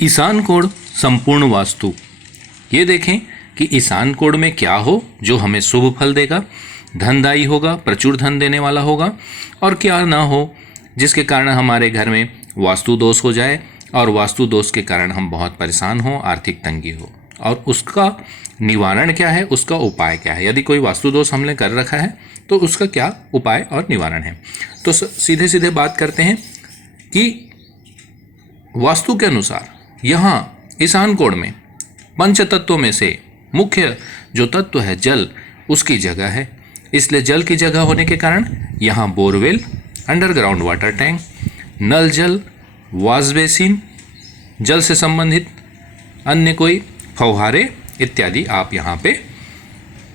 ईशान कोण संपूर्ण वास्तु। ये देखें कि ईशान कोण में क्या हो जो हमें शुभ फल देगा, धनदायी होगा, प्रचुर धन देने वाला होगा, और क्या ना हो जिसके कारण हमारे घर में वास्तु दोष हो जाए और वास्तु दोष के कारण हम बहुत परेशान हों, आर्थिक तंगी हो। और उसका निवारण क्या है, उसका उपाय क्या है। यदि कोई वास्तु दोष हमने कर रखा है तो उसका क्या उपाय और निवारण है। तो सीधे सीधे बात करते हैं कि वास्तु के अनुसार यहाँ ईशान कोण में पंच तत्वों में से मुख्य जो तत्व है जल, उसकी जगह है। इसलिए जल की जगह होने के कारण यहाँ बोरवेल, अंडरग्राउंड वाटर टैंक, नल जल, वॉश बेसिन, जल से संबंधित अन्य कोई फव्वारे इत्यादि आप यहाँ पे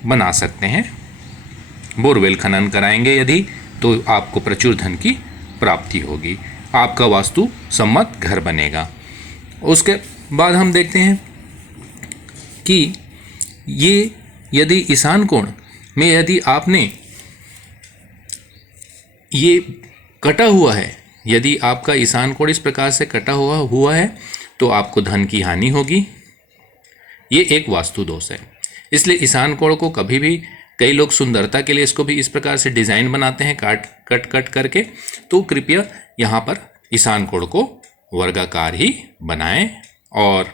बना सकते हैं। बोरवेल खनन कराएंगे यदि, तो आपको प्रचुर धन की प्राप्ति होगी, आपका वास्तु सम्मत घर बनेगा। उसके बाद हम देखते हैं कि ये यदि ईशान कोण में यदि आपने ये कटा हुआ है, यदि आपका ईशान कोण इस प्रकार से कटा हुआ है तो आपको धन की हानि होगी। ये एक वास्तु दोष है। इसलिए ईशान कोण को कभी भी, कई लोग सुंदरता के लिए इसको भी इस प्रकार से डिज़ाइन बनाते हैं कट करके, तो कृपया यहाँ पर ईशान कोण को वर्गाकार ही बनाएं। और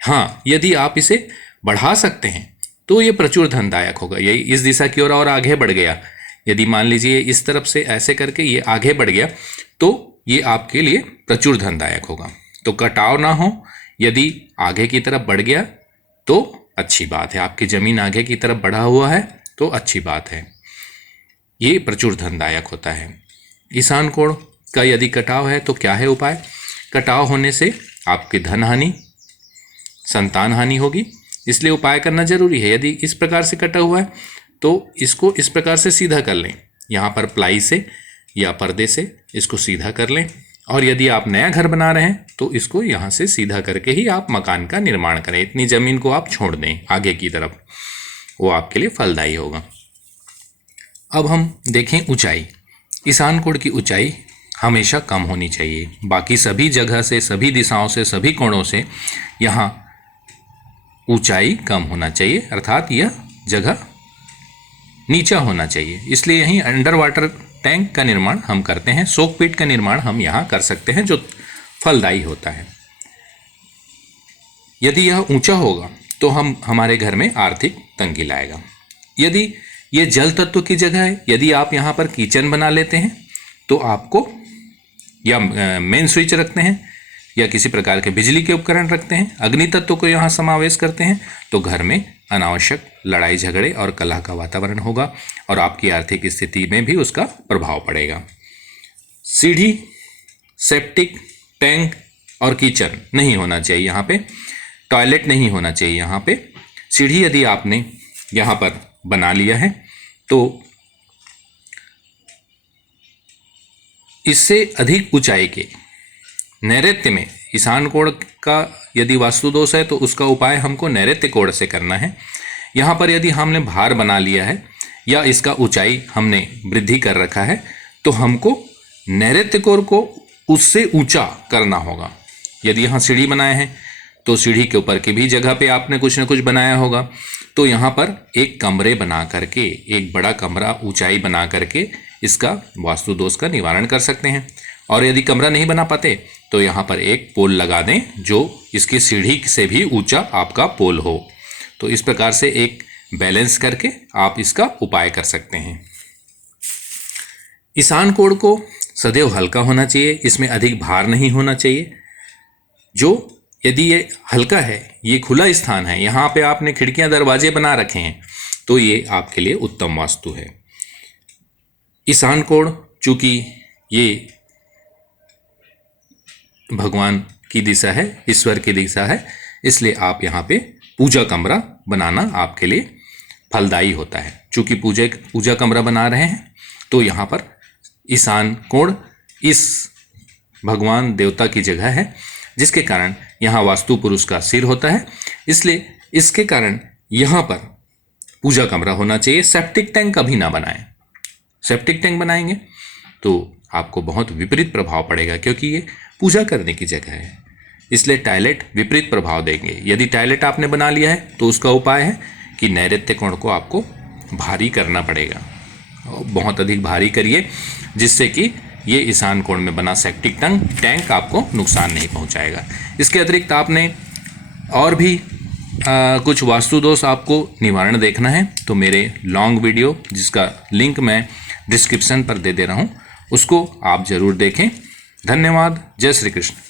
हाँ, यदि आप इसे बढ़ा सकते हैं तो ये प्रचुर धनदायक होगा। यही इस दिशा की ओर और आगे बढ़ गया, यदि मान लीजिए इस तरफ से ऐसे करके ये आगे बढ़ गया तो ये आपके लिए प्रचुर धनदायक होगा। तो कटाव ना हो, यदि आगे की तरफ बढ़ गया तो अच्छी बात है, आपकी ज़मीन आगे की तरफ बढ़ा हुआ है तो अच्छी बात है, ये प्रचुर धनदायक होता है। ईशान कोण का यदि कटाव है तो क्या है उपाय। कटाव होने से आपकी धन हानि, संतान हानि होगी, इसलिए उपाय करना जरूरी है। यदि इस प्रकार से कटा हुआ है तो इसको इस प्रकार से सीधा कर लें, यहाँ पर प्लाई से या पर्दे से इसको सीधा कर लें। और यदि आप नया घर बना रहे हैं तो इसको यहाँ से सीधा करके ही आप मकान का निर्माण करें। इतनी ज़मीन को आप छोड़ दें आगे की तरफ, वो आपके लिए फलदायी होगा। अब हम देखें ऊंचाई। ईशान कोण की ऊंचाई हमेशा कम होनी चाहिए। बाकी सभी जगह से, सभी दिशाओं से, सभी कोणों से यहाँ ऊंचाई कम होना चाहिए, अर्थात यह जगह नीचा होना चाहिए। इसलिए यहीं अंडर वाटर टैंक का निर्माण हम करते हैं, सोक पिट का निर्माण हम यहाँ कर सकते हैं जो फलदायी होता है। यदि यह ऊंचा होगा तो हमारे घर में आर्थिक तंगी लाएगा। यदि ये जल तत्व की जगह है, यदि आप यहाँ पर किचन बना लेते हैं तो आपको, या मेन स्विच रखते हैं या किसी प्रकार के बिजली के उपकरण रखते हैं, अग्नि तत्व को यहाँ समावेश करते हैं, तो घर में अनावश्यक लड़ाई झगड़े और कलह का वातावरण होगा और आपकी आर्थिक स्थिति में भी उसका प्रभाव पड़ेगा। सीढ़ी, सेप्टिक टैंक और किचन नहीं होना चाहिए यहाँ पे, टॉयलेट नहीं होना चाहिए यहाँ पे। सीढ़ी यदि आपने यहाँ पर बना लिया है तो इससे अधिक ऊंचाई के नैऋत्य में, ईशान कोण का यदि वास्तु दोष है तो उसका उपाय हमको नैऋत्य कोण से करना है। यहाँ पर यदि हमने भार बना लिया है या इसका ऊंचाई हमने वृद्धि कर रखा है तो हमको नैऋत्य कोण को उससे ऊंचा करना होगा। यदि यहाँ सीढ़ी बनाए हैं तो सीढ़ी के ऊपर की भी जगह पे आपने कुछ न कुछ बनाया होगा, तो यहाँ पर एक कमरे बना करके, एक बड़ा कमरा ऊंचाई बना करके इसका वास्तु दोष का निवारण कर सकते हैं। और यदि कमरा नहीं बना पाते तो यहाँ पर एक पोल लगा दें जो इसकी सीढ़ी से भी ऊंचा आपका पोल हो। तो इस प्रकार से एक बैलेंस करके आप इसका उपाय कर सकते हैं। ईशान कोण को सदैव हल्का होना चाहिए, इसमें अधिक भार नहीं होना चाहिए। जो यदि ये हल्का है, ये खुला स्थान है, यहाँ पे आपने खिड़कियाँ दरवाजे बना रखे हैं, तो ये आपके लिए उत्तम वास्तु है। ईशान कोण चूँकि ये भगवान की दिशा है, ईश्वर की दिशा है, इसलिए आप यहाँ पे पूजा कमरा बनाना आपके लिए फलदायी होता है। चूँकि पूजा कमरा बना रहे हैं तो यहाँ पर ईशान कोण इस भगवान देवता की जगह है, जिसके कारण यहाँ वास्तु पुरुष का सिर होता है, इसलिए इसके कारण यहाँ पर पूजा कमरा होना चाहिए। सेप्टिक टैंक कभी ना बनाएं। सेप्टिक टैंक बनाएंगे तो आपको बहुत विपरीत प्रभाव पड़ेगा, क्योंकि ये पूजा करने की जगह है। इसलिए टायलेट विपरीत प्रभाव देंगे। यदि टायलेट आपने बना लिया है तो उसका उपाय है कि नैऋत्य कोण को आपको भारी करना पड़ेगा, बहुत अधिक भारी करिए, जिससे कि ये ईशान कोण में बना सेप्टिक टैंक आपको नुकसान नहीं पहुंचाएगा। इसके अतिरिक्त आपने और भी कुछ वास्तु दोष आपको निवारण देखना है तो मेरे लॉन्ग वीडियो, जिसका लिंक मैं डिस्क्रिप्शन पर दे रहा हूँ, उसको आप ज़रूर देखें। धन्यवाद। जय श्री कृष्ण।